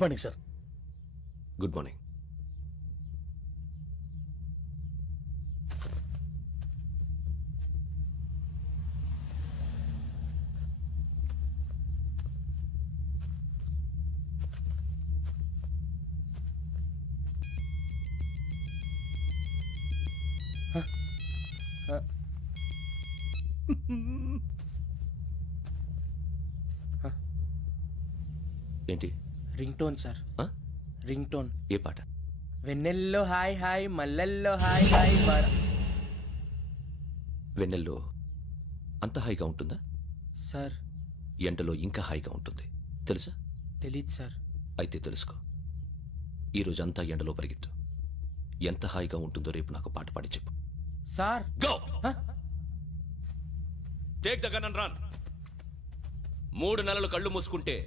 Good morning sir. Good morning. ఏంటి? Ring tone sir. Ring tone. ఏ పాట? వెన్నెల్లో హాయ్ హాయ్ మల్లెల్లో హాయ్ హాయ్ వెన్నెల్లో అంత హాయిగా ఉంటుందా సార్? ఎండలో ఇంకా హాయిగా ఉంటుంది తెలుసా? తెలీదు సార్. అయితే తెలుసుకో. ఈరోజు అంతా ఎండలో పరిగెత్తు. ఎంత హాయిగా ఉంటుందో రేపు నాకు పాట పాడి చెప్పు. Sir go. Take the gun and run. 3 నెలలు కళ్ళు మూసుకుంటే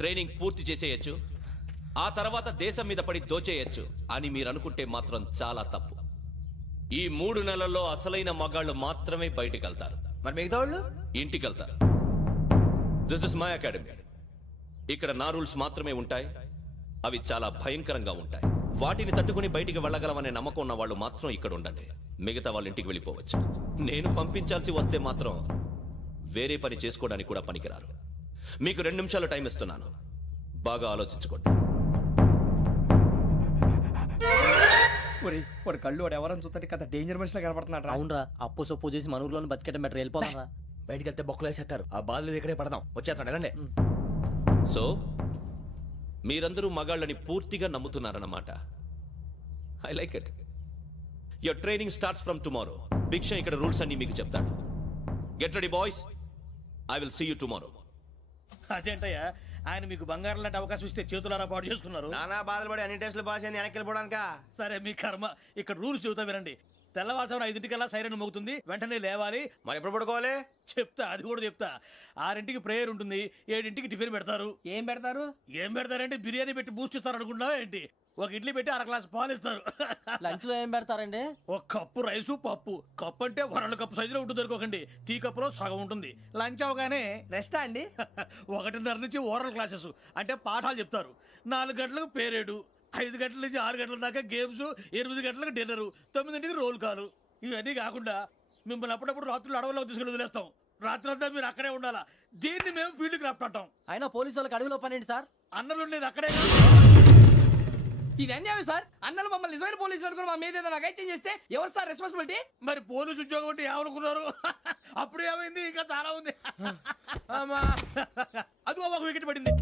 ట్రైనింగ్ పూర్తి చేసేయచ్చు, ఆ తర్వాత దేశం మీద పడి దోచేయచ్చు అని మీరు అనుకుంటే మాత్రం చాలా తప్పు. ఈ 3 నెలల్లో అసలైన మగాళ్ళు మాత్రమే బయటికి వెళ్తారు. మరి మిగతా వాళ్ళు ఇంటికి వెళ్తారు. This is my academy. ఇక్కడ నా రూల్స్ మాత్రమే ఉంటాయి. అవి చాలా భయంకరంగా ఉంటాయి. వాటిని తట్టుకుని బయటికి వెళ్ళగలమనే నమ్మకం ఉన్న వాళ్ళు మాత్రం ఇక్కడ ఉండండి. మిగతా వాళ్ళ ఇంటికి వెళ్ళిపోవచ్చు. నేను పంపించాల్సి వస్తే మాత్రం వేరే పని చేసుకోవడానికి కూడా పనికిరారు. మీకు 2 నిమిషాలు టైం ఇస్తున్నాను. బాగా ఆలోచించుకోండి. వాడు కళ్ళు వాడు ఎవరని చూస్తే కదా డేంజర్ మనిషిలో కనపడుతున్నాడు. అవునరా, అప్పు సొప్పు చేసి మన ఊర్లో బతికేయడం బెటర్. వెళ్ళిపోతారా? బయటికి వెళ్తే బొక్కలు వేసేస్తారు. ఆ బాధలు ఇక్కడే పడదాం. వచ్చేస్తాడు ఎలాండి. సో మీరందరూ మగాళ్ళని పూర్తిగా నమ్ముతున్నారన్నమాట. I like it. Your training starts from tomorrow. Bhiksha ఇక్కడ రూల్స్ అన్ని మీకు చెప్తాడు. Get ready boys. I will see you tomorrow. అదేంటయ్యా, ఆయన మీకు బంగారం లాంటి అవకాశం ఇస్తే చేతులారా పాటు చేసుకున్నారు. నానా బాధలు పడి అన్ని టెస్టులు పాస్ అయింది, వెనక్కి వెళ్ళిపోవడానికా? సరే మీ కర్మ. ఇక్కడ రూల్స్ చెబుతా వినండి. తెల్లవారుజామున 5 సైరన్ మోగుతుంది, వెంటనే లేవాలి. మరి ఎప్పుడు పడుకోవాలి? చెప్తా, అది కూడా చెప్తా. 6 ప్రేయర్ ఉంటుంది, 7 టిఫిన్ పెడతారు. ఏం పెడతారు? ఏం పెడతారంటే బిర్యానీ పెట్టి బూస్ట్ ఇస్తారు అనుకుంటున్నావా ఏంటి? ఒక ఇడ్లీ పెట్టి 1 గ్లాస్ పాలు ఇస్తారు. లంచ్ లో ఏం పెడతారండి? ఒక కప్పు రైసు పప్పు. కప్పు అంటే 1 కప్పు సైజులో ఉంటుంది అనుకోకండి. టీ కప్పులో సగం ఉంటుంది. లంచ్ అవగానే రెస్టా అండి? 1:30 నుంచి ఓరల్ క్లాసెస్ అంటే పాఠాలు చెప్తారు. 4 గంటలకు పేరేడు, 5 గంటల నుంచి 6 గంటల దాకా గేమ్స్, 8 గంటలకు డిన్నరు, 9 రోల్ కాలు. ఇవన్నీ కాకుండా మిమ్మల్ని అప్పుడప్పుడు రాత్రులు అడవుల్లో తీసుకెళ్ళి వదిలేస్తాం. రాత్రంతా మీరు అక్కడే ఉండాలా. దీన్ని మేము ఫీల్డ్ క్రాఫ్ట్ అంటాం. అయినా పోలీసు వాళ్ళకి అడవిలో పని ఏంటి సార్? అన్నలు ఉండేది అక్కడే. ఇది అన్యాయం సార్. అన్నలు మమ్మల్ని నిజమైన పోలీసులు అనుకుని మా మీద ఏదైనా అగైత్యం చేస్తే ఎవరు సార్ రెస్పాన్సిబిలిటీ? మరి పోలీసు ఉద్యోగం అంటే ఏమనుకున్నారు? అప్పుడు ఏమైంది? ఇంకా చాలా ఉంది. అదిగో ఒక వికెట్ పడింది.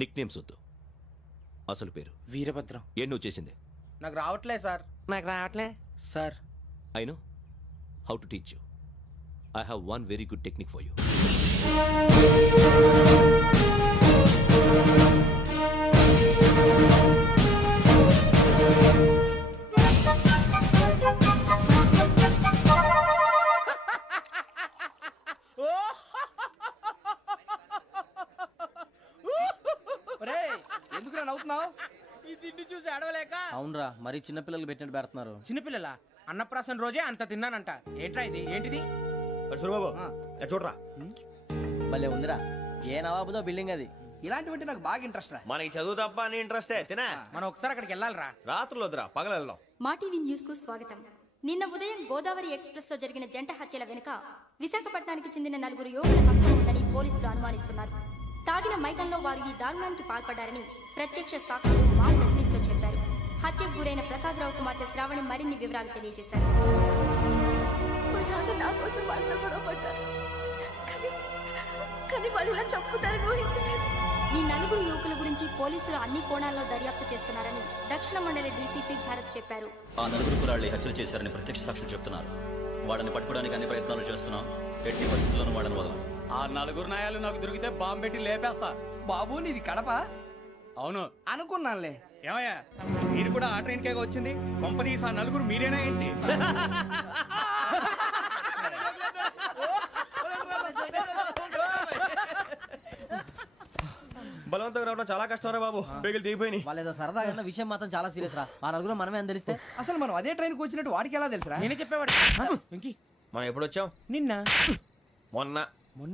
నిక్ నేమ్స్ వద్దు, అసలు పేరు. వీరభద్రం. ఏం నువ్వు చేసింది? నాకు రావట్లే సార్. నాకు రావట్లే sir. I know how to teach you. I have one very good technique for you. ఎందుకు నవ్వుతున్నావు? ఈ తిండి చూసి అడవలేక. అవునరా, మరీ చిన్నపిల్లలు పెట్టినట్టు పెడుతున్నారు. చిన్నపిల్లల అన్నప్రాసన రోజే అంత తిన్నానంట. ఏంట్రా ఇది? ఏంటిది? సూరిబాబు చూడరా. భలే ఉందిరా. ఏ నవాబుదో బిల్డింగ్ అది. ఇలాంటివంటే నాకు బాగా ఇంట్రెస్ట్ రా. మనకి చదువు తప్ప అని ఇంట్రెస్టే. తినా మనం ఒకసారి అక్కడికి వెళ్ళాలిరా. రాత్రులు వద్దురా, పగలు వెళ్దాం. మా టీవీ న్యూస్ కు స్వాగతం. నిన్న ఉదయం గోదావరి ఎక్స్ప్రెస్ లో జరిగిన జంట హత్యల వెనుక విశాఖపట్నానికి చెందిన 4 యువకుల హస్తం ఉందని పోలీసులు అనుమానిస్తున్నారు. తాగిన మైకంలో వారు ఈ దారుణానికి పాల్పడ్డారని ప్రత్యక్ష సాక్షులు మా ప్రతినిధితో చెప్పారు. హత్యకు గురైన ప్రసాదరావు కుమార్తె శ్రావణి మరిన్ని వివరాలు తెలియజేశారు. నా కోసం వాళ్ళతో గొడవ పడ్డారు, కానీ వాళ్ళు ఇలా చంపుతారని ఊహించలేదు. ఈ నలుగురు యువకుల గురించి పోలీసులు అన్ని కోణాల్లో దర్యాప్తు చేస్తున్నారని దక్షిణ మండలి డీసీపీ భరత్ చెప్పారు. ఆ నలుగురు కురాళ్ళు హత్యలు చేశారని ప్రత్యక్ష సాక్షులు చెప్తున్నారు. వాళ్ళని పట్టుకోవడానికి అన్ని ప్రయత్నాలు చేస్తున్నాం. ఎట్టి పరిస్థితుల్లోనూ వాళ్ళని వదలం. ఆ నలుగురు నాయాలు నాకు దొరికితే బాంబు పెట్టి లేపేస్తా. బాబు నీది కడప? అవును అనుకున్నానులే. ఏమయ్యా మీరు కూడా ఆ ట్రైన్ కేగా వచ్చింది? కంపెనీస్ ఆ నలుగురు మీరేనా ఏంటి? బలవంతంగా రావడం చాలా కష్టం రా బాబు. బేగులు దిగిపోయినాయి. వాళ్ళు ఏదో సరదాగా విషయం మాత్రం చాలా సీరియస్ రా. ఆ నలుగురు మనమే అని తెలిస్తే అసలు మనం అదే ట్రైన్కి వచ్చినట్టు వాడికి ఎలా తెలుసురా? నేనే చెప్పేవాడు. మనం ఎప్పుడు వచ్చాం? నిన్న మొన్న.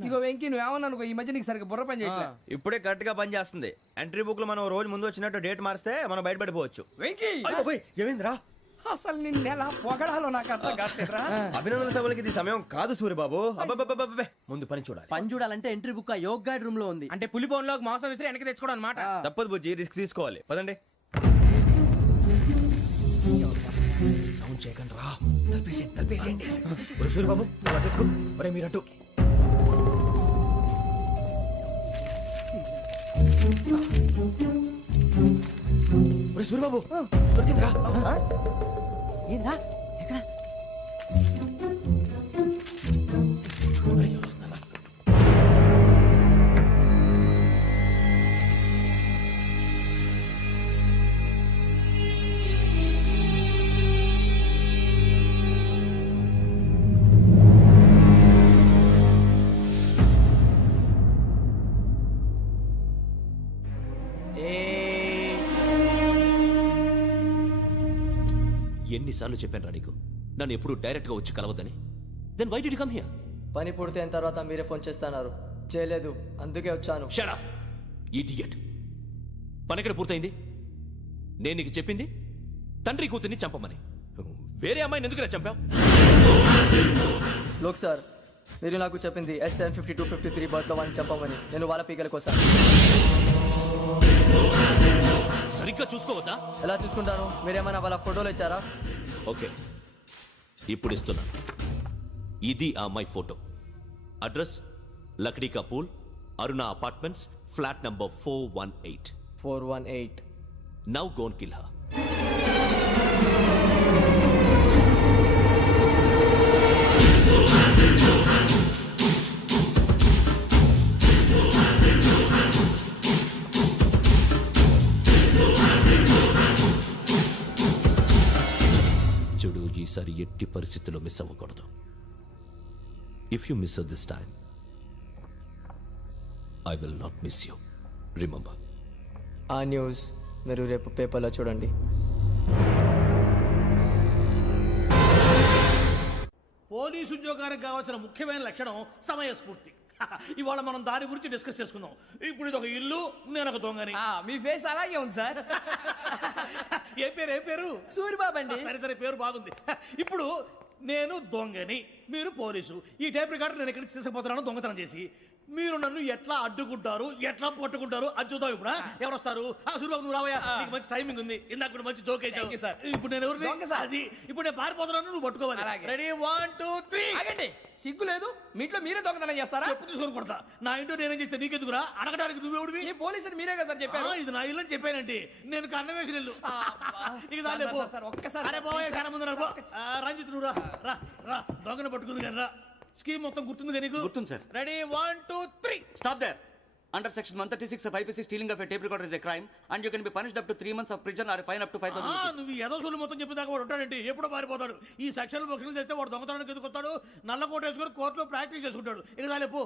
ఇగో వెంకీ నువ్వేమన్నా అనుకో, ఈ మధ్య నీకు సరిగ్గా బుర్ర పని చేయట్లే. ఇప్పుడే కరెక్ట్ గా పని చేస్తుంది. ఎంట్రీ బుక్ లో మనం రోజు ముందు వచ్చినట్టు డేట్ మారిస్తే మనం బయటపడిపోవచ్చు. వెంకీ ఏమైందిరా? అసలు నిన్న ఎలా పొగడాలో నాకు అర్థం కావట్లేదురా. అభినందన సభలకి ఇది సమయం కాదు సూర్యబాబు. అబ్బబ్బబ్బబ్బబ్బే, ముందు పని చూడాలి. పని చూడాలంటే ఎంట్రీ బుక్ ఆ యోగ్ గైడ్ రూమ్ లో ఉంది. అంటే పులి బోన్ లోకి మాంసం విసిరి వెనక్కి తెచ్చుకోవడం అనమాట. తప్పదు బుజ్జి, రిస్క్ తీసుకోవాలి. పదండి. సౌండ్ చేయకండి రా. తలపేసేయండి. సూర్యబాబు ఒరే మీరట్టు. ఒరే సూర్యబాబు దొరికిందిరా. ఏంద్రా ఎక్కడ? ఎన్నిసార్లు చెప్పాను నీకు నన్ను ఎప్పుడు డైరెక్ట్ గా వచ్చి కలవద్దని? Then why did you come here? పని పూర్తయిన తర్వాత మీరే ఫోన్ చేస్తున్నారు. చేయలేదు, అందుకే వచ్చాను. Shut up idiot. పని ఎక్కడ పూర్తయింది? నేను నీకు చెప్పింది తండ్రి కూతుర్ని చంపమని. వేరే అమ్మాయిని ఎందుకు చంపావు? లోక్ సార్, మీరు నాకు చెప్పింది SN 5253 బర్త్లో వాళ్ళని చంపమని. నేను వాళ్ళ పీకల కోసం. సరిగ్గా చూసుకోవద్దా? ఎలా చూసుకుంటాను? మీరేమైనా వాళ్ళ ఫోటోలు ఇచ్చారా? ఓకే, ఇప్పుడు ఇస్తున్నా. ఇది ఆ అమ్మాయి ఫోటో. అడ్రస్ లక్డీ కా pool, Aruna apartments, flat number 418. 418. Now go and kill her. చూడు, ఈసారి ఎట్టి పరిస్థితుల్లో మిస్ అవ్వకూడదు. If you miss this time I will not miss you. Remember. ఆ న్యూస్ మీరు రేపు పేపర్లో చూడండి. పోలీసు ఉద్యోగానికి కావాల్సిన ముఖ్యమైన లక్షణం సమయస్ఫూర్తి. ఇవాళ మనం దాని గురించి డిస్కస్ చేసుకుందాం. ఇప్పుడు ఇది ఒక ఇల్లు, నేను ఒక దొంగని. మీ ఫేస్ అలాగే ఉంది సార్. ఏ పేరు? సూరిబాబు అండి. సరే పేరు బాగుంది. ఇప్పుడు నేను దొంగని, మీరు పోలీసు. ఈ టైప్ రికార్డు నేను ఎక్కడికి తీసుకుపోతున్నాను దొంగతనం చేసి. మీరు నన్ను ఎట్లా అడ్డుకుంటారు, ఎట్లా పట్టుకుంటారు అది చూద్దాం. ఇప్పుడు ఎవరు వస్తారు? సూరిబాబు నువ్వు రావయ్యా, నీకు మంచి టైమింగ్ ఉంది. ఇందాక మంచి జోక్ వేసావు. ఇప్పుడు నేను ఎవరు? అది ఇప్పుడు నేను పారిపోతున్నాను, నువ్వు పట్టుకోవాలి. రెడీ 1 2 3. ఆగండి, సిగ్గు లేదు? మీ ఇంట్లో మీరే దొంగతనం చేస్తారా? చెప్పు తీసుకొని కొడతా. నా ఇంట్లో నేనేం చేస్తే నీకెందుకురా? అడగడానికి నువ్వెవడివి? ఈ పోలీసులు మీరే కదా సార్ చెప్పారు. ఇది నా ఇల్లు అని చెప్పానంటే నేను కన్న వేసిన ఇల్లు. ఇక చాలే పో. ఒక్కసారి అరే పోయే కన్న ముందు రంజిత్ నువ్వు రా దొంగను పట్టుకుంది కానీ రా. స్కీమ్ మొత్తం గుర్తుంది కానీ నీకు? గుర్తుంది sir. Ready 1 2 3. Stop there. Under section 136 of IPC, stealing of a tape recorder is a crime and you can be punished up to 3 months of prison or a fine up to 5,000 rupees. నువ్వు ఎదసూలు మొత్తం చెప్పేదాకా వాడు ఉంటాడండి. ఎప్పుడో పారిపోతాడు. ఈ section బొక్షన్లు చేస్తే వాడు దొంగతనానికి ఎందుకు వస్తాడు? నల్ల కోట వేసుకొని కోర్టులో ప్రాక్టీస్ చేసుకుంటాడు. ఇక చాలే పో.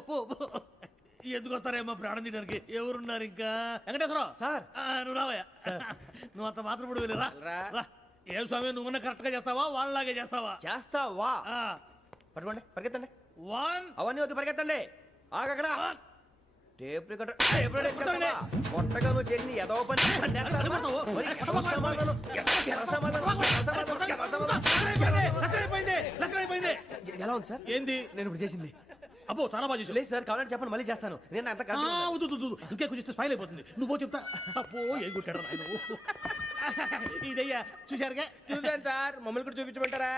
ఎందుకు వస్తారేమో ప్రాణం తీయడానికి? ఎవరున్నారు ఇంకా? వెంకటేశ్వరరావు సార్. నువ్వు రావయ్యా. నువ్వు అంత మాత్రం ఇప్పుడు వెళ్ళి రా. ఏ స్వామి, నువ్వున్న కరెక్ట్ గా చేస్తావా వాళ్ళలాగే చేస్తావా? చేస్తావా? పట్టుకోండి, పరిగెత్తండి. 1 అవన్నీ వద్దు, పరిగెత్తండి. ఆగక్కడ టేప్ రికార్డర్ కొత్తగా నువ్వు చేసిన ఏదో పని. ఎలా ఉంది సార్? ఏంది నేను ఇప్పుడు చేసింది? అబ్బో చాలా బాగా చేసావు. లేదు సార్, కావాలంటే చెప్పండి, మళ్ళీ చేస్తాను. నేను అంత ఇంకే కొంచెం స్మైల్ అయిపోతుంది. నువ్వు చెప్తా. అబ్బో ఏ కొట్టాడు నాయన. ఇదయ్యా చూశారుగా? చూసాను సార్. మమ్మల్ని కూడా చూపించమంటారా?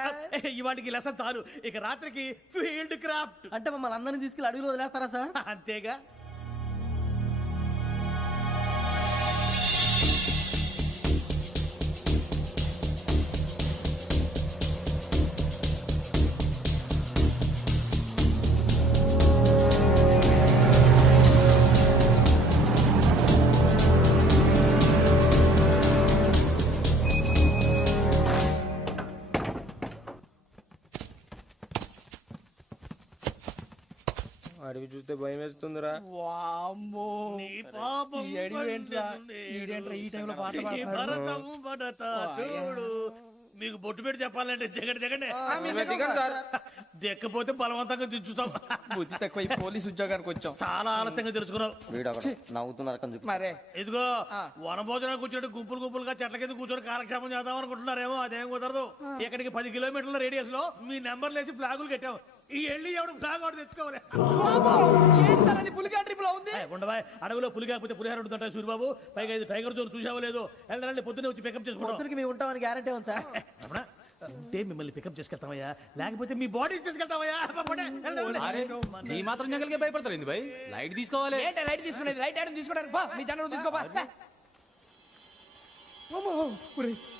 ఇవాటికి లెసన్ చాలు. ఇక రాత్రికి ఫీల్డ్ క్రాఫ్ట్. అంటే మమ్మల్ని అందరినీ తీసుకెళ్ళి అడుగులో వదిలేస్తారా సార్? అంతేగా. అడవి చూస్తే భయం వేస్తుందిరా. వామ్మో నీ పాపం ఈ అడవి ఏంట్రా? పండుతుంది. ఈడేంట్రా ఈ టైంలో పాట ఈ పాడుతున్నాడు? భరతం భరత చూడు. మీకు బొట్టు పెట్టి చెప్పాలంటే దిగండి దిగండి దిగండి సార్. దిక్కపోతే బలవంతంగా దించుతాం. బుద్ధి తక్కువ ఈ పోలీస్ ఉద్యోగానికి వచ్చాం. చాలా ఆలస్యంగా తెలుసుకున్నావు. వీడు ఒకడు నవ్వుతున్నారు కొంచెం. మరే ఇదిగో వనభోజనం కూర్చొని గుంపులు గుంపులుగా చెట్ల కింద కూర్చొని కాలక్షేపం చేద్దాం అనుకుంటున్నారేమో, అదేం కుదరదు. ఇక్కడికి 10 కిలోమీటర్ల రేడియస్ లో మీ నెంబర్లు వేసి ఫ్లాగులు కట్టాం. ఈ వెళ్ళి ఎవడు ఫ్లాగ్ ఒకటి తెచ్చుకోవాలి. పులిగా ట్రిప్ లో ఉంది. ఉండవా అడవిలో పులి కాకపోతే పులిహార ఉంటుంటా సూరిబాబు. పైగా ఇది టైగర్ జోన్ చూసావో లేదో. వెళ్ళండి పొద్దున్నే వచ్చి పికప్ చేసుకుంటాం. పొద్దునకి మేము ఉంటామని గ్యారంటీ ఉంది సార్. అంటే మిమ్మల్ని పికప్ చేసుకెళ్తామయ్యా, లేకపోతే మీ బాడీ తీసుకెళ్తామయ్యా. ఈ మాత్రం జంగల్కే భయపడతారు ఏంది భయ్? లైట్ తీసుకోవాలి. లైట్ తీసుకునేది లైట్ ఆడని తీసుకోవడానికి మీ జనం తీసుకోపా.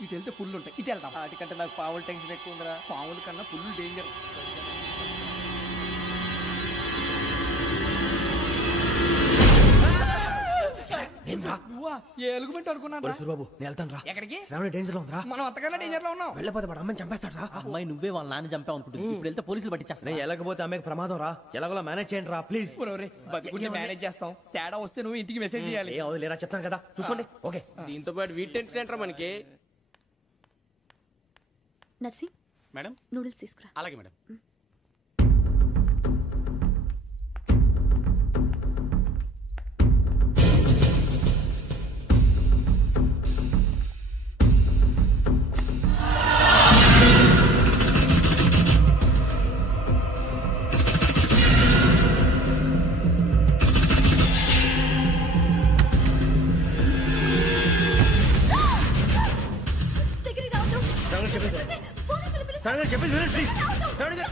ఇటు వెళ్తే పుల్లు ఉంటాయి, ఇటు వెళ్తాం. వాటికంటే నాకు పావుల టెన్షన్ ఎక్కువ ఉందిరా. పాముల కన్నా పుల్లు డేంజర్. ఏ ఎలుగుబెట్టి అనుకున్నాను. సూరిబాబు నేను వెళ్తాను రా. ఎక్కడికి? శ్రావణి డేంజర్ లో ఉందిరా. మనం అంతకన్నా డేంజర్ లో ఉన్నాం. వెళ్ళపోతే వాడు అమ్మని చంపేస్తాడు రా. అమ్మాయి నువ్వే వాళ్ళ నాన్న చంపావు అనుకుంటుంది. ఇప్పుడు వెళ్తే పోలీసులు పట్టించేస్తా. నేను వెళ్ళకపోతే అమ్మకి ప్రమాదం రా. ఎలాగోలా మేనేజ్ చేయండి రా ప్లీజ్. బతుకుంటే మేనేజ్ చేస్తాం. తేడా వస్తే నువ్వు ఇంటికి మెసేజ్ చేయాలి. ఏ అవును లేరా చెప్తాను కదా చూసుకోండి. ఓకే దీంతో పాటు వీటి టెన్షన్ ఏంట్రా మనకి. నర్సి మేడం నూడిల్స్ తీసుకురా. అలాగే మేడం. శ్రావణి చెప్పేసి వినండి ప్లీజ్. శ్రావణి గారు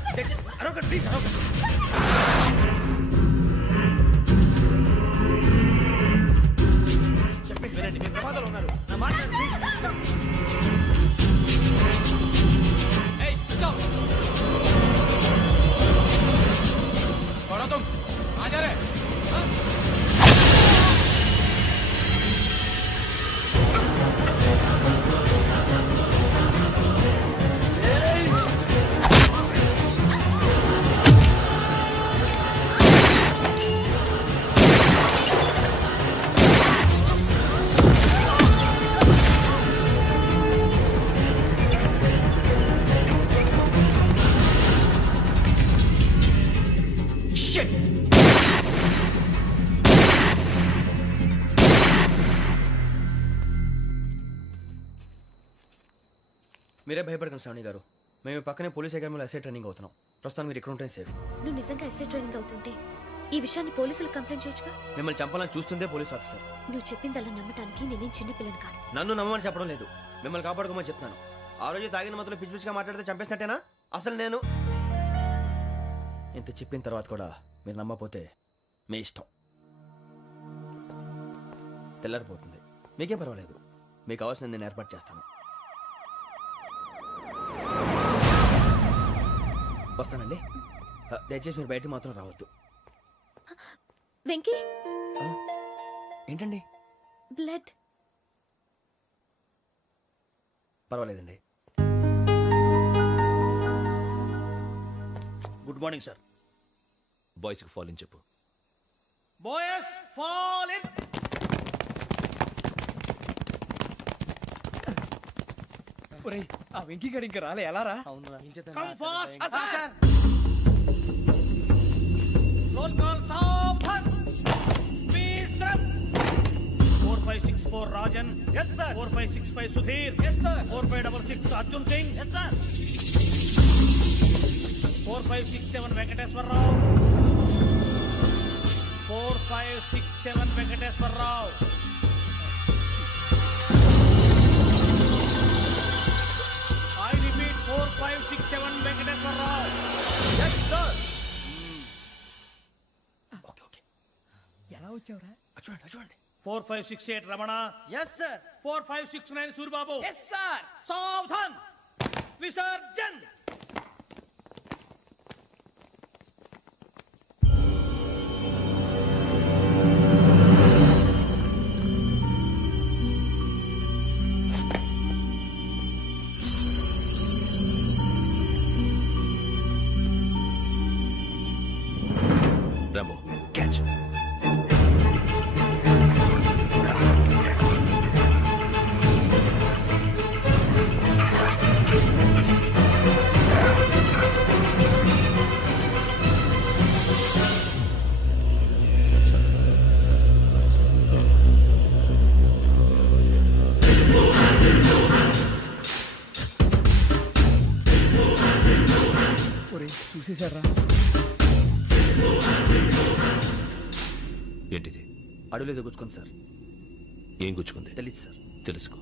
అరొకటి ప్లీజ్ అరొకటి. చెప్పేసి వినండి, మీరు ప్రమాదాలు ఉన్నారు. నా మాట ప్లీజ్. మీరే భయపడకండి శ్రావణి గారు. మేము పక్కనే పోలీస్ అకాడమీలో ఎస్ఐ ట్రైనింగ్ అవుతున్నాం. ప్రస్తుతం మీరు ఇక్కడ ఉంటే సేఫ్. నువ్వు నిజంగా ఎస్ఐ ట్రైనింగ్ అవుతుంటే ఈ విషయాన్ని పోలీసులకు కంప్లైంట్ చేయొచ్చుగా. మిమ్మల్ని చంపాలని చూస్తుందే పోలీస్ ఆఫీసర్. నువ్వు చెప్పిందల్లా నమ్మటానికి నేనేం చిన్నపిల్లని కాను. నన్ను నమ్మమని చెప్పడం లేదు, మిమ్మల్ని కాపాడుకోమని చెప్తాను. ఆ రోజు తాగిన మొదలు పిచ్చి పిచ్చిగా మాట్లాడితే చంపేసినట్టేనా? అసలు నేను ఇంత చెప్పిన తర్వాత కూడా మీరు నమ్మపోతే మీ ఇష్టం. తెల్లారిపోతుంది, మీకేం పర్వాలేదు. మీకు కావాల్సిన నేను ఏర్పాటు చేస్తాను. వస్తానండి. దయచేసి మీరు బయట మాత్రం రావద్దు. వెంకీ ఏంటండి? బ్లడ్. పర్వాలేదండి. Good morning sir. బాయ్స్కి ఫాల్ ఇన్ చెప్పు. Boys fall in. ఒరేయ్ ఆ వెంకీ గడి ఇంకా రాలే, ఎలా రా? Come fast sir. Roll call సావధాన్. మీసమ్ 4564 Rajan. yes sir. 4565 Sudheer. yes sir. 4566 Arjun Singh. yes sir. 4567 Venkateswara Rao. 4567 Venkateswara Rao. I repeat 4567 Venkateswara Rao. yes sir. Okay okay ఎలా వచ్చావురా? చూడండి చూడండి. 4568 Ramana. yes sir. 4569 Suribabu. yes sir. సావధాన్. Visarjan. రాము చూసేశారా? ఏంటిది? అడవిలో గుచ్చుకుంది సార్. ఏం గుచ్చుకుంది? తెలీదు సార్. తెలుసుకో,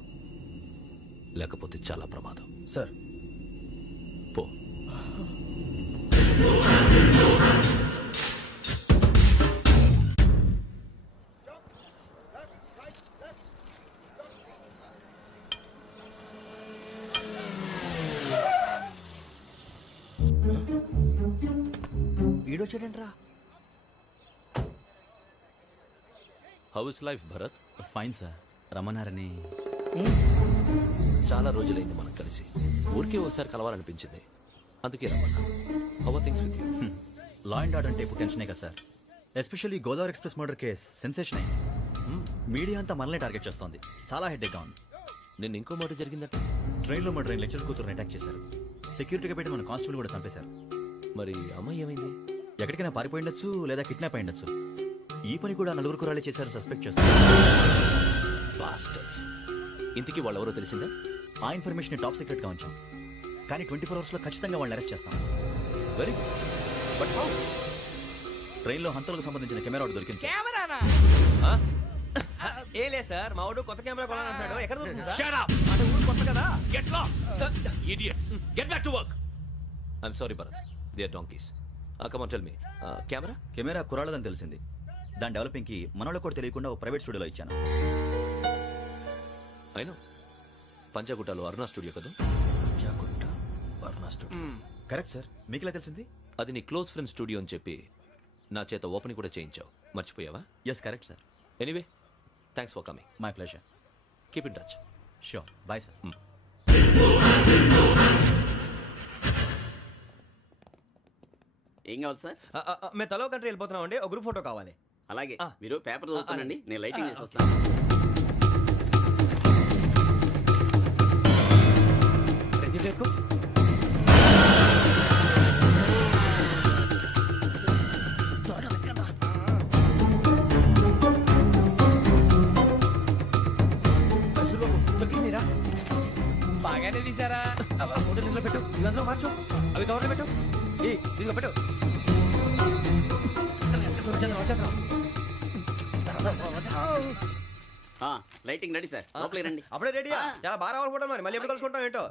లేకపోతే చాలా ప్రమాదం. సార్ పో. ఈడొచ్చాడంట్రా. How is life Bharat? Fine sir. రమ్మన్నారని. చాలా రోజులైంది మనం కలిసి. ఊరికే ఒకసారి కలవాలనిపించింది, అందుకే రమ్మన్నా. How are things with you? Law and order అంటే ఇప్పుడు టెన్షనే కదా sir. Especially Godavari Express murder case sensation అయింది. మీడియా అంతా మనల్ని టార్గెట్ చేస్తోంది. చాలా హెడ్ఏక్గా ఉంది. నిన్న ఇంకో మాట జరిగిందట. ట్రైన్లో మర్డర్ అయిన లెక్చర్ కూతురుని అటాక్ చేశారు. సెక్యూరిటీగా పెట్టి మన కానిస్టేబుల్ కూడా చంపేశారు. మరి అమ్మాయి ఏమైంది? ఎక్కడికైనా పారిపోయి ఉండొచ్చు, లేదా కిడ్నాప్ అయి ఉండొచ్చు. ఈ పని కూడా నలుగురు కురాలే చేశారు సస్పెక్ట్ చేస్తారు. బాస్టర్స్. ఇంతకీ వాళ్ళెవరో తెలిసిందా? ఆ ఇన్ఫర్మేషన్ టాప్ సీక్రెట్గా ఉంచాం, కానీ 24 అవర్స్లో ఖచ్చితంగా వాళ్ళని అరెస్ట్ చేస్తాం. Very good. But how? ట్రైన్లో హంతలకు సంబంధించిన కెమెరా ఒకటి దొరికింది సార్. కెమెరానా? ఏ లే సార్, మా వాడు కొత్త కెమెరా కొనాలంటున్నాడు. ఎక్కడ దొరుకుతుంది సార్? Shut up! అంటే ఊరు కొత్త కదా. Get lost! Idiots! Get back to work! I'm sorry, Bharat. They are donkeys. Come on, tell me. Camera? Camera కురాలదని తెలిసింది. దాని డెవలపింగ్కి మనలో కూడా తెలియకుండా ఒక ప్రైవేట్ స్టూడియోలో ఇచ్చాను. I know. పంజాగుట్టలో అరుణ స్టూడియో కదా? Correct sir. మీకు ఎలా తెలిసింది? అది నీ క్లోజ్ ఫ్రెండ్ స్టూడియో అని చెప్పి నా చేత ఓపెనింగ్ కూడా చేయించావు. మర్చిపోయావా? Yes correct sir. Anyway, thanks for coming. My pleasure. Keep in touch. Sure. Bye sir. ఏం కావాలి సార్? మేము తలో కంట్రీ వెళ్ళిపోతున్నాం అండి. ఒక గ్రూప్ ఫోటో కావాలి. అలాగే, మీరు పేపర్ చదువుతానండి, నేను లైటింగ్ చేసి వస్తాను. బాగానే తీసారా? ఫోటో దీంట్లో పెట్టు, ఇదంతా మార్చు, అవి కవర్లో పెట్టు, దీంట్లో పెట్టు. లైటింగ్ రెడీ సార్, లోపలికి రండి. అప్పుడే రెడీ? చాలా బాగా రావాలి ఫోటో. మరి మళ్ళీ ఎప్పుడు కలుసుకుంటాం ఏంటో.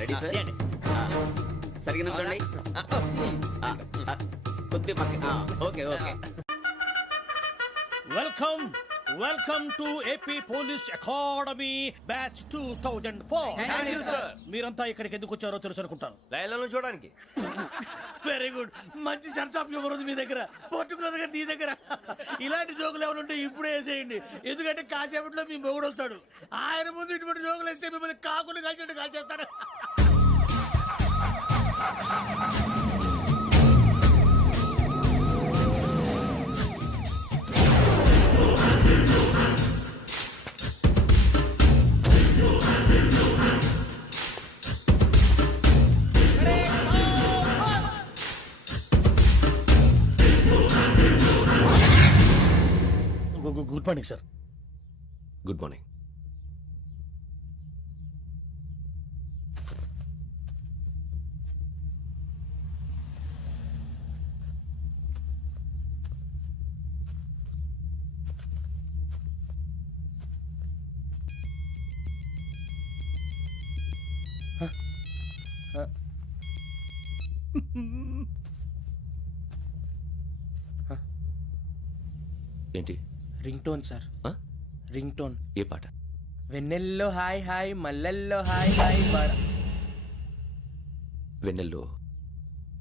Ready sir. సరిగ్గా నిల్చోండి. కొద్ది పక్క. Okay okay. Welcome to AP police academy batch 2004. మీరంతా ఇక్కడికి ఎందుకు వచ్చారో తెలుసు అనుకుంటాను. లైన్లో చూడడానికి. Very good. మంచి చర్చ్ ఆఫ్ హ్యూమర్ ఉంది మీ దగ్గర, పర్టికులర్ గా నీ దగ్గర. ఇలాంటి జోకులు ఎవరు ఉంటే ఇప్పుడే వేసేయండి, ఎందుకంటే కాసేపట్లో మీ మొగుడు వస్తాడు. ఆయన ముందు ఇటువంటి జోకులు వేస్తే మిమ్మల్ని కాకులు కాల్చేట్టు కాల్చేస్తాడు. Good morning sir. Good morning. ఏంటి? Ring tone sir. Ring tone. ఏ పాట? వెన్నెల్లో హాయ్ హాయ్, మల్లెల్లో హాయ్ హాయ్. వెన్నెల్లో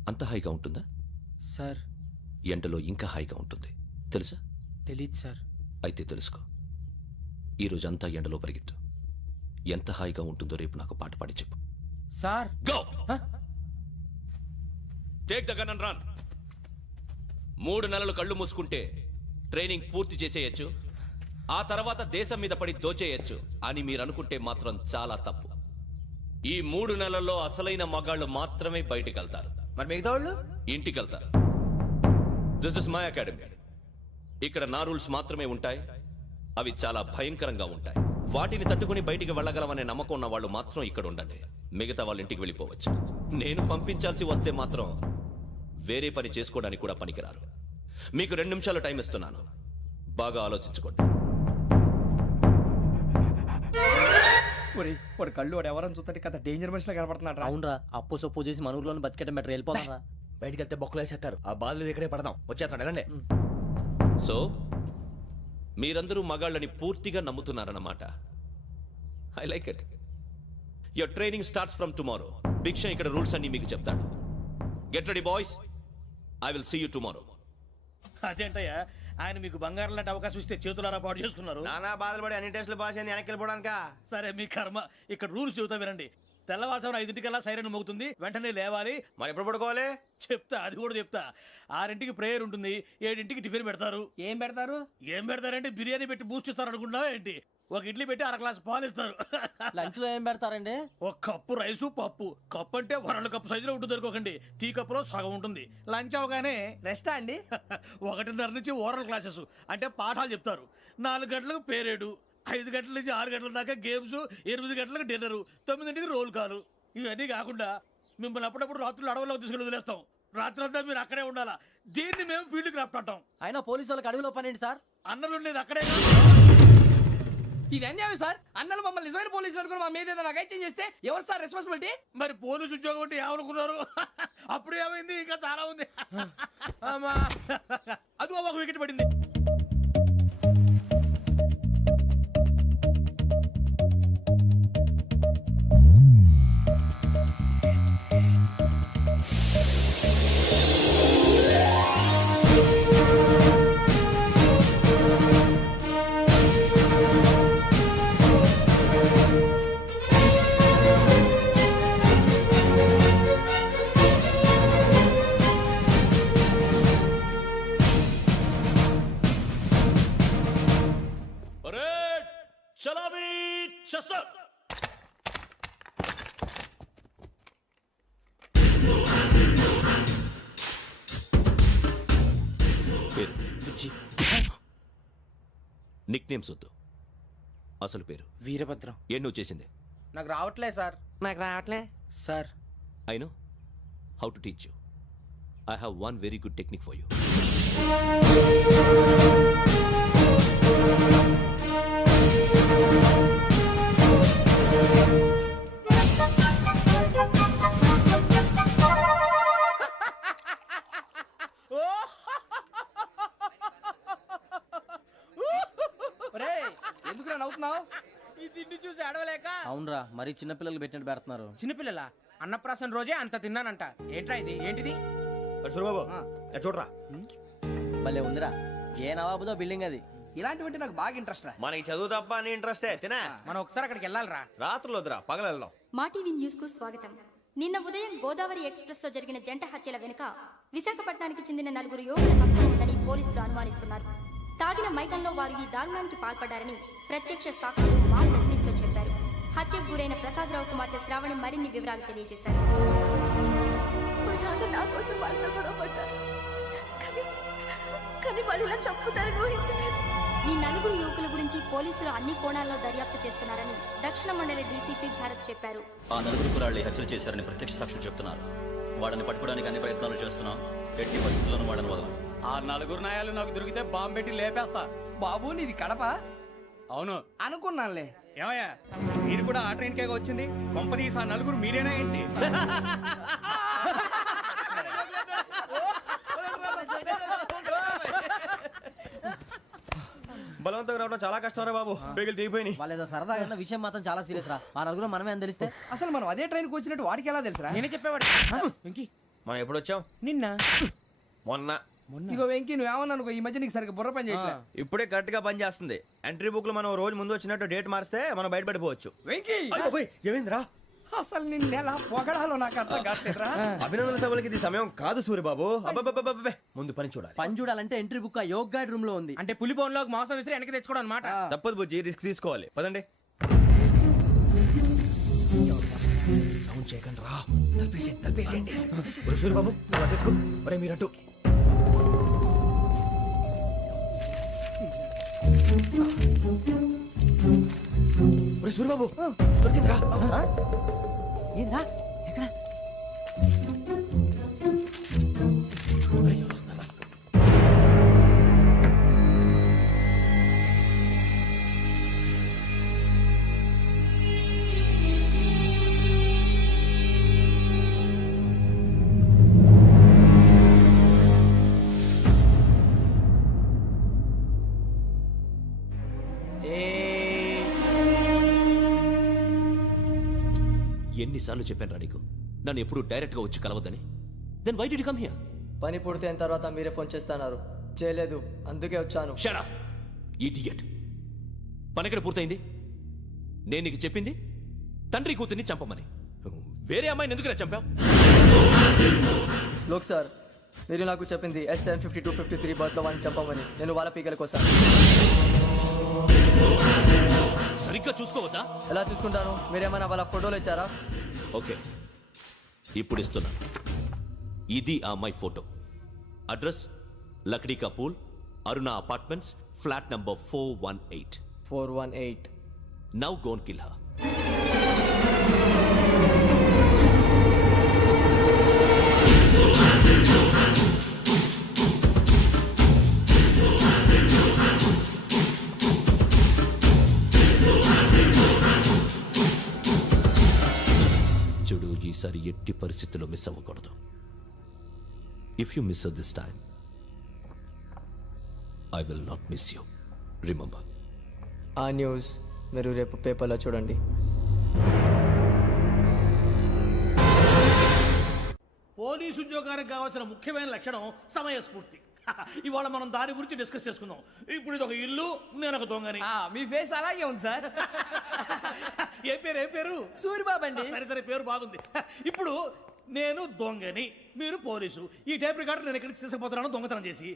అంత హాయిగా ఉంటుందా సార్? ఎండలో ఇంకా హాయిగా ఉంటుంది తెలుసా? తెలీదు సార్. అయితే తెలుసుకో. ఈరోజు అంతా ఎండలో పరిగెత్తు. ఎంత హాయిగా ఉంటుందో రేపు నాకు పాట పాడి చెప్పు. Sir go. Take the gun and run. 3 నెలలు కళ్ళు మూసుకుంటే ట్రైనింగ్ పూర్తి చేసేయచ్చు, ఆ తర్వాత దేశం మీద పడి దోచేయచ్చు అని మీరు అనుకుంటే మాత్రం చాలా తప్పు. ఈ 3 నెలల్లో అసలైన మగాళ్ళు మాత్రమే బయటికి వెళ్తారు. మరి మిగతా వాళ్ళు ఇంటికి వెళ్తారు. This is my academy. ఇక్కడ నా రూల్స్ మాత్రమే ఉంటాయి, అవి చాలా భయంకరంగా ఉంటాయి. వాటిని తట్టుకుని బయటికి వెళ్ళగలమనే నమ్మకం ఉన్న వాళ్ళు మాత్రం ఇక్కడ ఉండండి. మిగతా వాళ్ళ ఇంటికి వెళ్ళిపోవచ్చు. నేను పంపించాల్సి వస్తే మాత్రం వేరే పని చేసుకోవడానికి కూడా పనికిరారు. మీకు 2 నిమిషాలు టైం ఇస్తున్నాను. బాగా ఆలోచించుకోండి. వాడు కళ్ళు వాడు ఎవరైనా చూస్తే కదా డేంజర్ మనిషిలో కనపడుతున్నాడు. అవునరా, అప్పు సొప్పు చేసి మన ఊర్లో బతికేట బెటర్ వెళ్ళిపోతాం రా. బయటికి వెళ్తే బొక్కలు వేసేస్తారు. ఆ బాధలు ఇక్కడే పడదాం. వచ్చేస్తాడు వెళ్ళండి. సో మీరందరూ మగాళ్ళని పూర్తిగా నమ్ముతున్నారన్నమాట. I like it. Your training starts from tomorrow. Bhiksha ఇక్కడ రూల్స్ అన్ని మీకు చెప్తాడు. Get ready boys. I will see you tomorrow. అదేంటయ్యా, ఆయన మీకు బంగారం లాంటి అవకాశం ఇస్తే చేతులారా పాటు చేసుకున్నారు. నానా బాధలు పడి అన్ని టెస్టులు పాస్ అయింది వెనక్కి వెళ్ళిపోవడానికా? సరే మీ కర్మ. ఇక్కడ రూల్స్ చెబుతా వినండి. తెల్లవారుజామున 5 సైరన్ మోగుతుంది, వెంటనే లేవాలి. మరి ఎప్పుడు పడుకోవాలి? చెప్తా, అది కూడా చెప్తా. 6 ప్రేయర్ ఉంటుంది, 7 టిఫిన్ పెడతారు. ఏం పెడతారు? ఏం పెడతారంటే బిర్యానీ పెట్టి బూస్ట్ ఇస్తారు అనుకుంటున్నావా ఏంటి? ఒక ఇడ్లీ పెట్టి 1/2 గ్లాస్ పాలు ఇస్తారు. లంచ్ లో ఏం పెడతారండి? ఒక కప్పు రైసు పప్పు. కప్పు అంటే 1/2 కప్పు సైజులో ఉంటుంది అనుకోకండి. టీ కప్పులో సగం ఉంటుంది. లంచ్ అవగానే రెస్టా అండి? 1:30 నుంచి ఓరల్ క్లాసెస్ అంటే పాఠాలు చెప్తారు. 4 గంటలకు పేరేడు, 5 గంటల నుంచి 6 గంటల దాకా గేమ్స్, 8 గంటలకు డిన్నరు, 9 రోల్ కాలు. ఇవన్నీ కాకుండా మిమ్మల్ని అప్పుడప్పుడు రాత్రులు అడవుల్లో తీసుకెళ్ళి వదిలేస్తాం. రాత్రి అంతా మీరు అక్కడే ఉండాలా. దీన్ని మేము ఫీల్డ్ క్రాఫ్ట్ అంటాం. అయినా పోలీసు వాళ్ళకి అడవిలో పనేంటి సార్? అన్నలు ఉండేది అక్కడే. ఇది అన్యాయం సార్. అన్నలు మమ్మల్ని నిజమైన పోలీసులు అనుకుని మా మీద ఏదైనా అగైత్యం చేస్తే ఎవరు సార్ రెస్పాన్సిబిలిటీ? మరి పోలీసు ఉద్యోగం అంటే ఏమనుకున్నారు? అప్పుడు ఏమైంది? ఇంకా చాలా ఉంది. అదిగో ఒక వికెట్ పడింది. నిక్ నేమ్స్ వద్దు, అసలు పేరు. వీరభద్రం. ఏం నువ్వు చేసింది? నాకు రావట్లే సార్. నాకు రావట్లే sir. I know how to teach you. I have one very good technique for you. ఎందుకు నవ్వుతున్నావు? ఈ తిండి చూసి అడవలేక. అవునరా, మరి చిన్నపిల్లలు పెట్టినట్టు పెడుతున్నారు. చిన్నపిల్లల అన్నప్రాసన రోజే అంత తిన్నానంట. ఏంట్రా ఇది? ఏంటిది? సూరిబాబు చూడరా. భలే ఉందిరా. ఏ నవాబుదో బిల్డింగ్ అది. ఇలాంటివంటే నాకు బాగా ఇంట్రెస్ట్ రా. మనకి చదువు తప్ప అని ఇంట్రెస్టే. తినా మనం ఒకసారి అక్కడికి వెళ్ళాలిరా. రాత్రులు వద్దురా, పగలు వెళ్దాం. మా టీవీ న్యూస్ కు స్వాగతం. నిన్న ఉదయం గోదావరి ఎక్స్ప్రెస్ లో జరిగిన జంట హత్యల వెనుక విశాఖపట్నానికి చెందిన 4 యువకుల హస్తం ఉందని పోలీసులు అనుమానిస్తున్నారు. తాగిన మైకంలో వారు ఈ దారుణానికి పాల్పడ్డారని ప్రత్యక్ష సాక్షులు మా ప్రతినిధితో చెప్పారు. హత్యకు గురైన ప్రసాదరావు కుమార్తె శ్రావణి మరిన్ని వివరాలు తెలియజేశారు. నా కోసం వాళ్ళతో గొడవ పడ్డారు, కానీ వాళ్ళు ఇలా చంపుతారని ఊహించలేదు. ఈ 4 యువకుల గురించి పోలీసులు అన్ని కోణాల్లో దర్యాప్తు చేస్తున్నారని దక్షిణ మండలి డీసీపీ భరత్ చెప్పారు. ఆ 4 కుర్రాళ్ళు హత్యలు చేశారని ప్రత్యక్ష సాక్షులు చెప్తున్నారు. వాళ్ళని పట్టుకోవడానికి అన్ని ప్రయత్నాలు చేస్తున్నాం. ఎట్టి పరిస్థితుల్లోనూ వాళ్ళని వదలం. ఆ 4 నాయాలు నాకు దొరికితే బాంబు పెట్టి లేపేస్తా. బాబు నీది కడప? అవును అనుకున్నానులే. ఏమయ్యా, మీరు కూడా ఆ ట్రైన్ కేగా వచ్చింది? కొంపనీస్ ఆ 4 మీరేనా ఏంటి? బలవంతంగా రావడం చాలా కష్టం రా బాబు. బేగులు దిగిపోయినాయి. వాళ్ళు ఏదో సరదాగా విషయం మాత్రం చాలా సీరియస్ రా. ఆ 4 మనమే అని తెలిస్తే అసలు మనం అదే ట్రైన్కి వచ్చినట్టు వాడికి ఎలా తెలుసురా? నేనే చెప్పేవాడు. వెంకీ మనం ఎప్పుడు వచ్చాం? నిన్న మొన్న. ఇగో వెంకీ, నువ్వేమన్నా అనుకో, ఈ మధ్య నీకు సరిగ్గా బుర్ర పని చేయట్లేదు. ఇప్పుడే కరెక్ట్ గా పని చేస్తుంది. ఎంట్రీ బుక్ లో మనం రోజు ముందు వచ్చినట్టు డేట్ మారిస్తే మనం బయటపడిపోవచ్చు. వెంకీ ఏమైందిరా? అసలు నిన్న ఎలా పొగడాలో నాకు అర్థం కాట్లేదురా. అభినందన సభలకి ఇది సమయం కాదు సూరిబాబు. అబ్బబ్బబ్బబ్బబ్బే, ముందు పని చూడాలి. పని చూడాలంటే ఎంట్రీ బుక్ ఆ యోగ్ గైడ్ రూమ్ లో ఉంది. అంటే పులి బోన్లోకి మాంసం విసిరి వెనక్కి తెచ్చుకోవడం అనమాట. తప్పదు బుజ్జి, రిస్క్ తీసుకోవాలి. పదండి. సౌండ్ చేయకండి రా. తలపేసేయండి. సూరిబాబు మీరటు. సూరిబాబు దొరికిందిరా. ఏంద్రా ఎక్కడ ఎన్నిసార్లు చెప్పాను రా నీకు నన్ను ఎప్పుడు డైరెక్ట్గా వచ్చి కలవద్దని. Then why did you come here? పని పూర్తయిన తర్వాత మీరే ఫోన్ చేస్తున్నారు. చేయలేదు, అందుకే వచ్చాను. Shut up idiot. పని ఎక్కడ పూర్తయింది? నేను నీకు చెప్పింది తండ్రి కూతుర్ని చంపమని. వేరే అమ్మాయిని ఎందుకు చంపావు? లోక్ సార్, మీరు నాకు చెప్పింది SN 5253 బర్త్లో వాళ్ళని చంపమని. నేను వాళ్ళ పీకల కోసం. సరిగ్గా చూసుకోవద్దా? ఎలా చూసుకుంటాను? మీరేమైనా వాళ్ళ ఫోటోలు ఇచ్చారా? ఓకే, ఇప్పుడు ఇస్తున్నా. ఇది ఆ అమ్మాయి ఫోటో. అడ్రస్ లక్డీ కా pool, Aruna apartments, flat number 418. 418. Now go and kill her. చూడు, ఈసారి ఎట్టి పరిస్థితుల్లో మిస్ అవ్వకూడదు. If you miss this time I will not miss you. Remember. ఆ న్యూస్ మీరు రేపు పేపర్లో చూడండి. పోలీసు ఉద్యోగానికి కావాల్సిన ముఖ్యమైన లక్షణం సమయస్ఫూర్తి. ఇవాళ మనం దాని గురించి డిస్కస్ చేసుకుందాం. ఇప్పుడు ఇది ఒక ఇల్లు, నేను ఒక దొంగని. మీ ఫేస్ అలాగే ఉంది సార్. ఏ పేరు? సూరిబాబు అండి. సరే పేరు బాగుంది. ఇప్పుడు నేను దొంగని, మీరు పోలీసు. ఈ టైప్ రికార్డు నేను ఎక్కడికి తీసుకుపోతున్నాను దొంగతనం చేసి.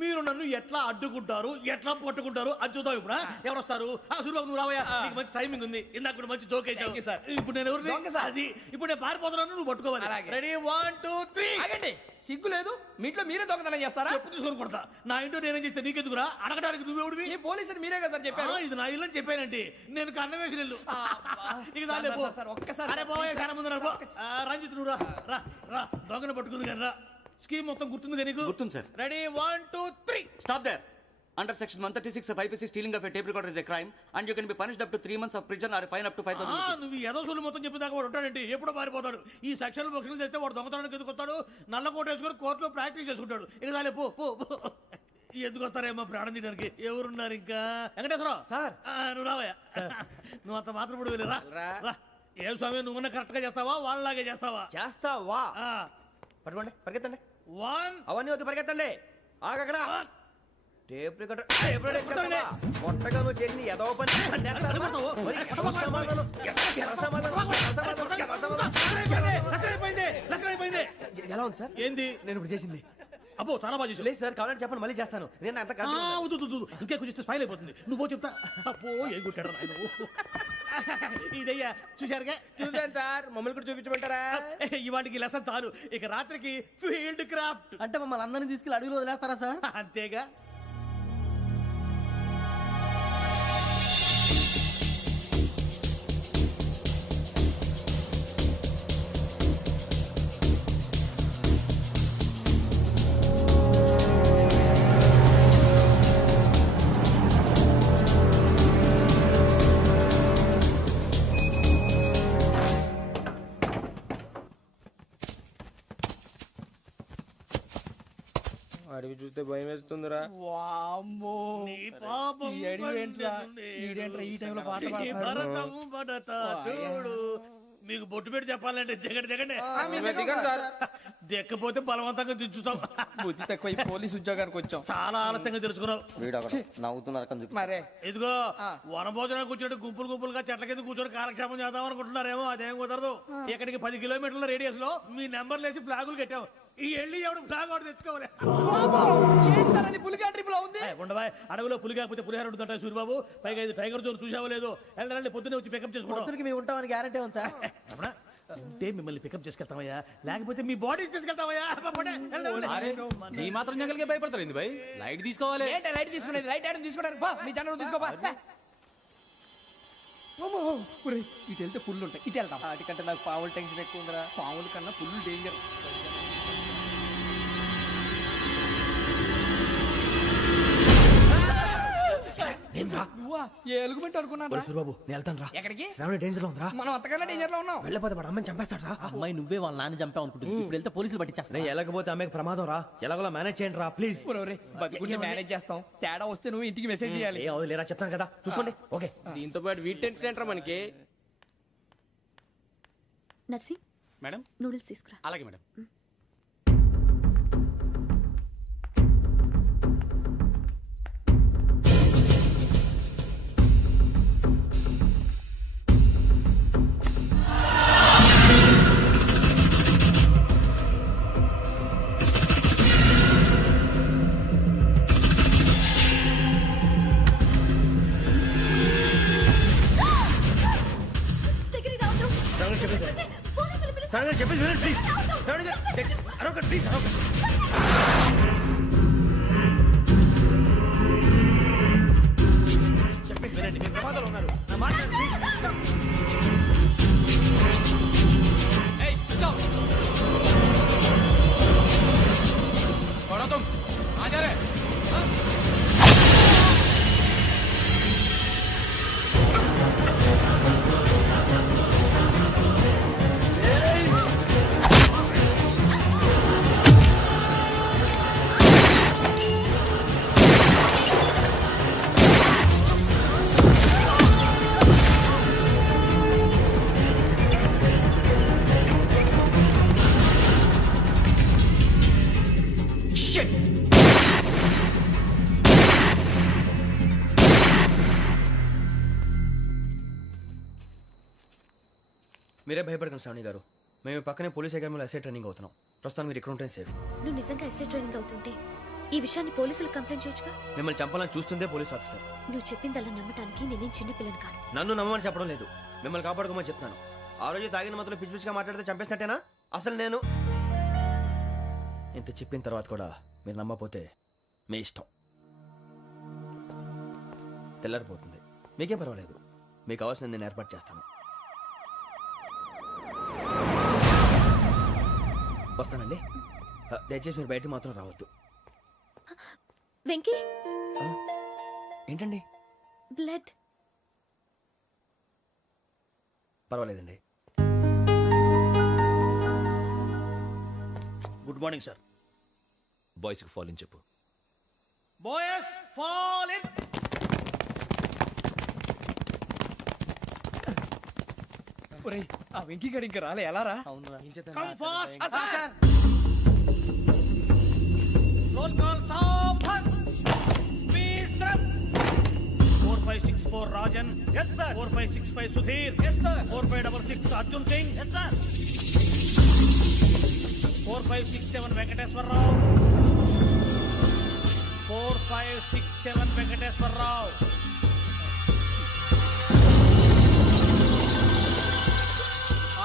మీరు నన్ను ఎట్లా అడ్డుకుంటారు, ఎట్లా పట్టుకుంటారు అది చూద్దాం. ఇప్పుడు ఎవరు వస్తారు? సూరిబాబు నువ్వు రావయ్యా, నీకు మంచి టైమింగ్ ఉంది. ఇందాక కూడా మంచి జోక్ వేసావు. ఇప్పుడు నేను ఎవరు? అది ఇప్పుడు నేను పారిపోతున్నాను, నువ్వు పట్టుకోవాలి. రెడీ 1 2 3. ఆగండి, సిగ్గు లేదు? మీ ఇంట్లో మీరే దొంగతనం చేస్తారా? చెప్పు తీసుకొని కొడతా. నా ఇంట్లో నేనేం చేస్తే నీకెందుకురా? అడగడానికి నువ్వెవడివి? ఈ పోలీసులు మీరే కదా సార్ చెప్పారు. ఇది నా ఇల్లు అని చెప్పానండి. నేను కన్న వేసిన ఇల్లు. ఒక్కసారి అరే బాబు కన్న ముందు రంజిత్ నువ్వు రా రా. దొంగను పట్టుకుంది కానీ రా. స్కీమ్ మొత్తం గుర్తుంది నీకు? గుర్తుంది sir. Ready 1 2 3. Stop there. Under section 136 of IPC, stealing of a tape recorder is a crime and you can be punished up to 3 months of prison or a fine up to 5,000 rupees. నువ్వు ఏదో సొల్లు మొత్తం చెప్పేదాకా వాడు ఉంటాడండి. ఎప్పుడో పారిపోతాడు. ఈ సెక్షన్ బొక్షన్లు చేస్తే వాడు దొంగతనానికి ఎందుకు వస్తాడు? నల్ల కోట వేసుకొని కోర్టులో ప్రాక్టీస్ చేసుకుంటాడు. ఇక చాలే పో పో పో. ఎందుకు వస్తారేమో ప్రాణం తీయడానికి. ఎవరున్నారు ఇంకా? వెంకటేశ్వరరావు సార్, నువ్వు రావయ్యా. నువ్వు అంత మాత్రం ఇప్పుడు వెళ్ళి రా. ఏ స్వామి, నువ్వున్న కరెక్ట్ గా చేస్తావా వాళ్ళలాగే చేస్తావా? చేస్తావా? పట్టుకోండి, పరిగెత్తండి. 1. అవన్నీ వద్దు, పరిగెత్తండి. ఆగక్కడ. టేప్ రికార్డర్ కొట్టగా నువ్వు చేసిన ఏదో పని. ఎలా ఉంది సార్? ఏంది నేను ఇప్పుడు చేసింది? అబ్బో చాలా బాగా చేసావు. లేదు సార్, కావాలంటే చెప్పండి, మళ్ళీ చేస్తాను. నేను అంత ఇంకే కొంచెం స్మైల్ అయిపోతుంది. నువ్వు చెప్తా. అబ్బో ఏ కొట్టాడు ఆయన. ఇదయ్యా చూశారుగా? చూసాను సార్. మమ్మల్ని కూడా చూపించమంటారా? ఇవాటికి లెసన్ చాలు. ఇక రాత్రికి ఫీల్డ్ క్రాఫ్ట్. అంటే మమ్మల్ని అందరినీ తీసుకెళ్ళి అడుగులో వదిలేస్తారా సార్? అంతేగా. అడిగి చూస్తే భయం వేస్తుందిరా. చూడు, మీకు బొట్టు పెట్టి చెప్పాలంటే దిగండి. దిక్కపోతే బలవంతంగా దించుతాం. బుద్ధి తక్కువ ఈ పోలీస్ ఉద్యోగానికి వచ్చాం. చాలా ఆలస్యంగా తెలుసుకున్నావు. నవ్వుతున్నారు. మరే ఇదిగో వనభోజనం కూర్చొని గుంపులుగా చెట్ల కింద కూర్చొని కాలక్షేపం చేద్దాం అనుకుంటున్నారేమో. అదేం కుదరదు. ఇక్కడికి 10 కిలోమీటర్ల రేడియస్ లో మీ నెంబర్లు వేసి ఫ్లాగులు కట్టాం. ఈ వెళ్ళి ఎవడు ఫ్లాగ్ ఒకటి తెచ్చుకోవాలి. ఉండవా? అడవిలో పులి కాకపోతే పులిహార ఉంటుంట సూరిబాబు. పైగా ఇది టైగర్ జోన్ చూసావో లేదో. వెళ్ళండి, పొద్దున్నే వచ్చి పికప్ చేసుకుంటాం. మేము ఉంటామని గ్యారంటీ ఉంది సార్. ఉంటే మిమ్మల్ని పికప్ చేసుకెళ్తామయ్యా, లేకపోతే మీ బాడీ తీసుకెళ్తామయ్యా. ఈ మాత్రం జంగల్కే భయపడతారు భయ్. లైట్ తీసుకోవాలి. లైట్ తీసుకునేది లైట్ ఐటమ్ తీసుకోవడానికి మీ జనం తీసుకోవాలి. ఇటు వెళ్తే పుల్లు ఉంటాయి, ఇటు వెళ్తాం. వాటికంటే నాకు పావులు టెన్షన్ ఎక్కువ ఉందిరా. పాముల కన్నా పుల్లు డేంజర్. నువ్వా? ఏ ఎలుగుబెట్టి అనుకున్నాను. బాబు నేను వెళ్తాను రా. ఎక్కడికి? శ్రావణి డేంజర్ లో ఉందిరా. మనం అంతకన్నా డేంజర్ లో ఉన్నాం. వెళ్ళపోతే వాడు అమ్మని చంపేస్తాడు రా. అమ్మాయి నువ్వే వాళ్ళ నాన్న చంపావు అనుకుంటుంది. ఇప్పుడు వెళ్తే పోలీసులు పట్టించేస్తా. నేను వెళ్ళకపోతే అమ్మాయికి ప్రమాదం రా. ఎలాగోలా మేనేజ్ చేయండి రా ప్లీజ్. బతుకుంటే మేనేజ్ చేస్తాం. తేడా వస్తే నువ్వు ఇంటికి మెసేజ్ చేయాలి. ఏ అవును లేరా చెప్తాను కదా చూసుకోండి. ఓకే దీంతో పాటు వీటి టెన్షన్ ఏంట్రా మనకి. నర్సి మేడం నూడిల్స్ తీసుకురా. అలాగే మేడం. శ్రావణి చెప్పేసి వినండి ప్లీజ్. శ్రావణి గారు అరొకటి ప్లీజ్ అరొకటి. చెప్పేసి వినండి మీరు ప్రమాదాలు ఉన్నారు. నా మాట ప్లీజ్. మీరే భయపడకండి శ్రావణి గారు. మేము పక్కనే పోలీస్ అకాడమీలో ఎస్ఐ ట్రైనింగ్ అవుతున్నాం. ప్రస్తుతం మీరు ఇక్కడ ఉంటే సేఫ్. నువ్వు నిజంగా ఎస్ఐ ట్రైనింగ్ అవుతుంటే ఈ విషయాన్ని పోలీసులకు కంప్లైంట్ చేయొచ్చుగా. మిమ్మల్ని చంపాలని చూస్తుందే పోలీస్ ఆఫీసర్. నువ్వు చెప్పిందల్లా నమ్మటానికి నేనేం చిన్నపిల్లని కాను. నన్ను నమ్మమని చెప్పడం లేదు, మిమ్మల్ని కాపాడుకోమని చెప్తాను. ఆ రోజు తాగిన మాత్రం పిచ్చి పిచ్చిగా మాట్లాడితే చంపేసినట్టేనా? అసలు నేను ఇంత చెప్పిన తర్వాత కూడా మీరు నమ్మపోతే మీ ఇష్టం. తెల్లారిపోతుంది, మీకేం పర్వాలేదు. మీకు కావాల్సిన నేను ఏర్పాటు చేస్తాను. వస్తానండి. దయచేసి మీరు బయటకు మాత్రం రావద్దు. వెంకీ ఏంటండి? బ్లడ్. పర్వాలేదండి. Good morning sir. బాయ్స్కి ఫాల్ ఇన్ చెప్పు. Boys fall in. ఒరేయ్ ఆ వెంకీ గడి ఇంకా రాలే. ఎలా రా? Come fast sir. Roll call సావధాన్. Speed up. 4564 Rajan. yes sir. 4565 Sudheer. yes sir. 4566 Arjun Singh. yes sir. 4567 Venkateswara Rao. 4567 Venkateswara Rao.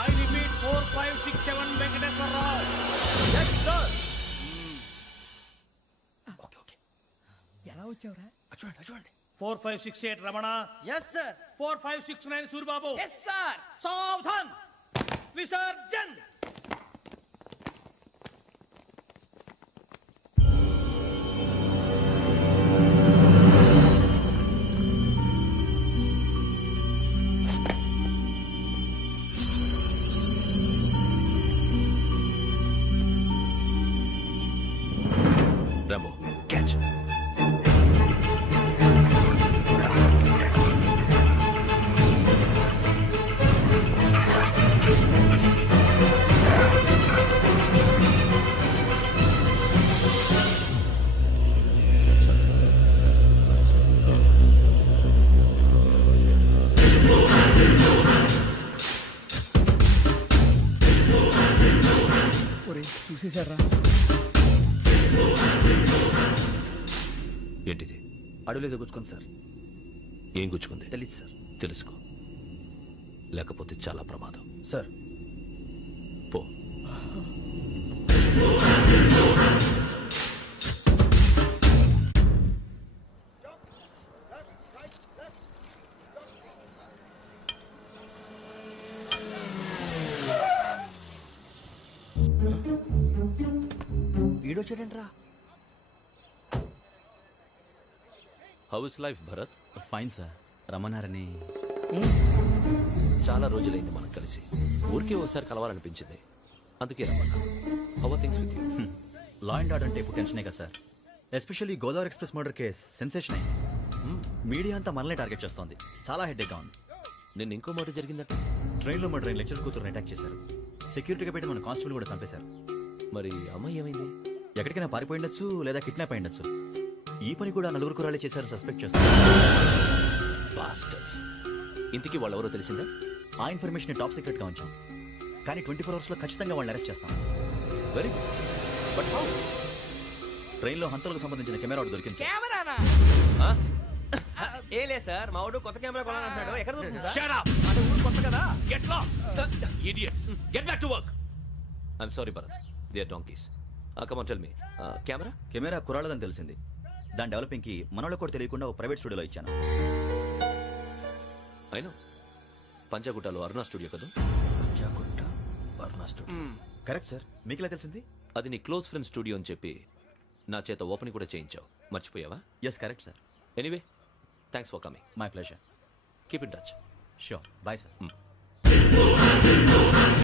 I repeat 4567 Venkateswara Rao. yes sir. Okay ఎలా వచ్చావురా? చూడండి చూడండి. 4568 Ramana. Yes sir. 4569 Suribabu. Yes sir. సావధాన్. విసర్జన్. Rambo catch. ఒరేయ్ చూసేశారా? ఏంటిది? అడుగులేదు గుచ్చుకోండి సార్. ఏం గుచ్చుకుంది? తెలీదు సార్. తెలుసుకో, లేకపోతే చాలా ప్రమాదం. సార్ పో. ఈడొచ్చాడంట్రా. How is life Bharat? Fine sir. రమ్మన్నారని. చాలా రోజులైంది మనం కలిసి. ఊరికే ఒకసారి కలవాలనిపించింది, అందుకే రమ్మన్నా. How are things with you? Law and order అంటే ఇప్పుడు టెన్షనే కదా sir. Especially Godavari Express murder case sensation అయింది. మీడియా అంతా మనల్ని టార్గెట్ చేస్తోంది. చాలా హెడ్ఏక్గా ఉంది. నిన్న ఇంకో మాట జరిగిందట. ట్రైన్లో మా ట్రైన్ లెక్చర్ కూతురుని అటాక్ చేశారు. సెక్యూరిటీగా పెట్టి మన కానిస్టేబుల్ కూడా చంపేశారు. మరి అమ్మాయి ఏమైంది? ఎక్కడికైనా పారిపోయిండొచ్చు, లేదా కిడ్నాప్ అయ్యిండొచ్చు. ఈ పని కూడా నలుగురు కుర్రాళ్ళే చేశారు సస్పెక్ట్ చేస్తారు. బాస్టర్స్. ఇంతకీ వాళ్ళు ఎవరో తెలిసిందా? ఆ ఇన్ఫర్మేషన్ టాప్ సీక్రెట్గా ఉంచాం, కానీ 24 అవర్స్లో ఖచ్చితంగా వాళ్ళని అరెస్ట్ చేస్తాం. Very but how? ట్రైన్లో హంతలకు సంబంధించిన కెమెరా ఒకటి దొరికింది సార్. కెమెరానా? ఏ లే సార్, మా వాడు కొత్త కెమెరా కొనాలంటున్నాడు. ఎక్కడ దొరుకుతుంది సార్? Shut up! అంటే ఊరు కొత్త కదా. Get lost! Idiots! Get back to work! I'm sorry, Bharat. They are donkeys. Come on, tell me. Camera? Camera కుర్రాళ్ళదని తెలిసింది. దాని డెవలపింగ్కి మనోళ్ళకి కూడా తెలియకుండా ఒక ప్రైవేట్ స్టూడియోలో ఇచ్చాను. I know. పంజాగుట్టలో అరుణ స్టూడియో కదా? పంజాగుట్ట వర్ణ స్టూడియో. Correct sir. మీకు ఎలా తెలిసింది? అది నీ క్లోజ్ ఫ్రెండ్ స్టూడియో అని చెప్పి నా చేత ఓపెన్ కూడా చేయించావు. మర్చిపోయావా? Yes correct sir. Anyway, thanks for coming. My pleasure. Keep in touch. Sure. Bye sir.